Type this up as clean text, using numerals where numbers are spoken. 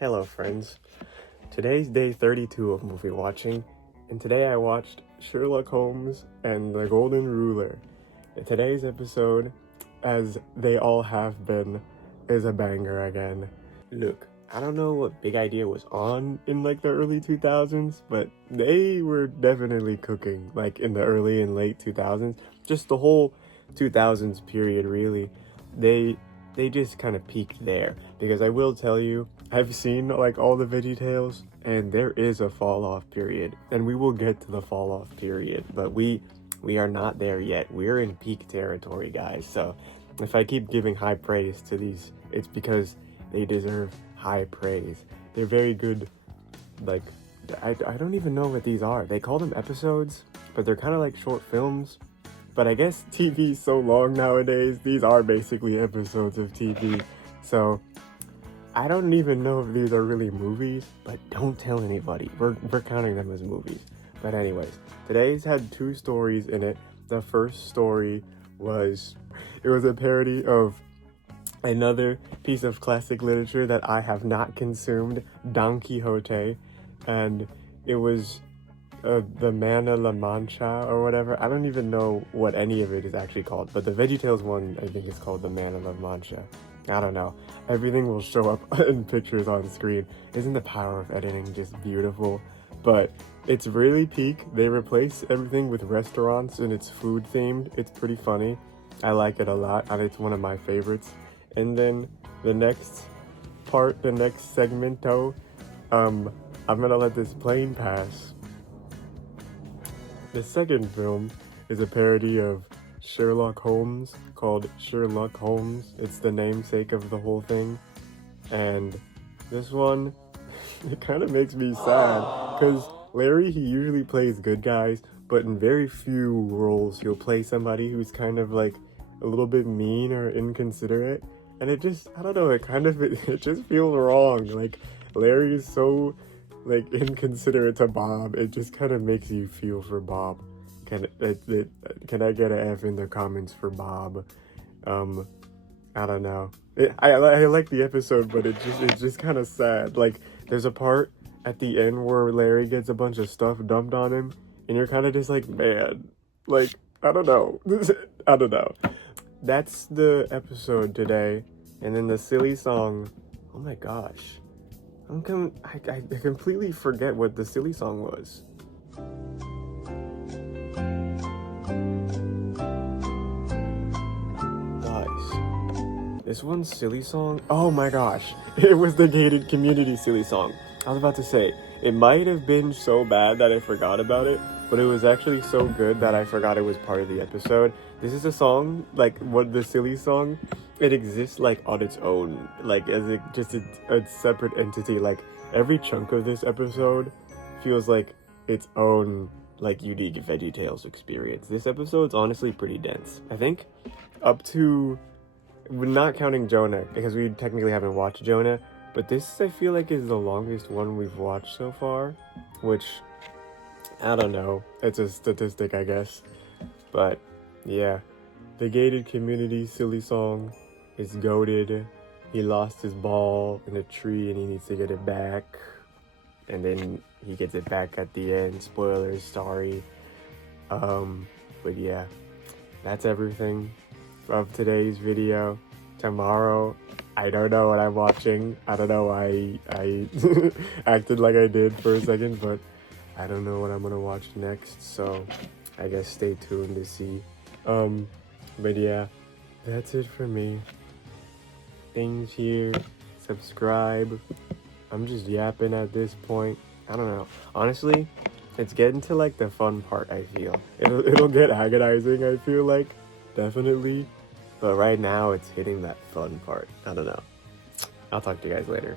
Hello friends, today's day 32 of movie watching, and today I watched Sherlock Holmes and the Golden Ruler. And today's episode, as they all have been, is a banger again. Look, I don't know what Big Idea was on in like the early 2000s, but they were definitely cooking like in the early and late 2000s, just the whole 2000s period really. They just kind of peaked there, because I will tell you, I've seen like all the VeggieTales, and there is a fall off period, and we will get to the fall off period, but we are not there yet. We're in peak territory, guys. So if I keep giving high praise to these, it's because they deserve high praise. They're very good. Like, I don't even know what these are. They call them episodes, but they're kind of like short films. But I guess TV's so long nowadays, these are basically episodes of TV. So I don't even know if these are really movies, but don't tell anybody. We're counting them as movies. But anyways, today's had two stories in it. The first story was a parody of another piece of classic literature that I have not consumed, Don Quixote, and it was the Man of La Mancha or whatever. I don't even know what any of it is actually called, but the VeggieTales one I think is called the Man of La Mancha. I don't know. Everything will show up in pictures on screen. Isn't the power of editing just beautiful? But it's really peak. They replace everything with restaurants and it's food themed. It's pretty funny. I like it a lot, and it's one of my favorites. And then the next part, the next segmento, I'm gonna let this plane pass. The second film is a parody of Sherlock Holmes called Sheerluck Holmes. It's the namesake of the whole thing. And this one, it kind of makes me sad, because Larry, he usually plays good guys, but in very few roles he'll play somebody who's kind of like a little bit mean or inconsiderate. And it just, I don't know, it just feels wrong. Like, Larry is so like inconsiderate to Bob. It just kind of makes you feel for Bob. Can I get an F in the comments for Bob? I don't know. I like the episode, but it's just kind of sad. Like, there's a part at the end where Larry gets a bunch of stuff dumped on him, and you're kind of just like, man, like, I don't know. I don't know. That's the episode today. And then the silly song, oh my gosh. I completely forget what the silly song was. Guys, this one's silly song, oh my gosh, it was the Gated Community silly song. I was about to say, it might have been so bad that I forgot about it, but it was actually so good that I forgot it was part of the episode. This is a song, like, what the silly song, it exists like on its own, like as a separate entity. Like, every chunk of this episode feels like its own like unique VeggieTales experience. This episode's honestly pretty dense. I think up to, not counting Jonah, because we technically haven't watched Jonah, but this I feel like is the longest one we've watched so far, which, I don't know, it's a statistic I guess. But yeah, the Gated Community silly song is goated. He lost his ball in a tree and he needs to get it back, and then he gets it back at the end. Spoilers, sorry. But yeah, that's everything of today's video. Tomorrow, I don't know what I'm watching. I don't know why I acted like I did for a second, but I don't know what I'm gonna watch next, so I guess stay tuned to see. But yeah, that's it for me. Things here, subscribe. I'm just yapping at this point. I don't know. Honestly, it's getting to like the fun part, I feel. It'll get agonizing, I feel like. Definitely. But right now, it's hitting that fun part. I don't know. I'll talk to you guys later.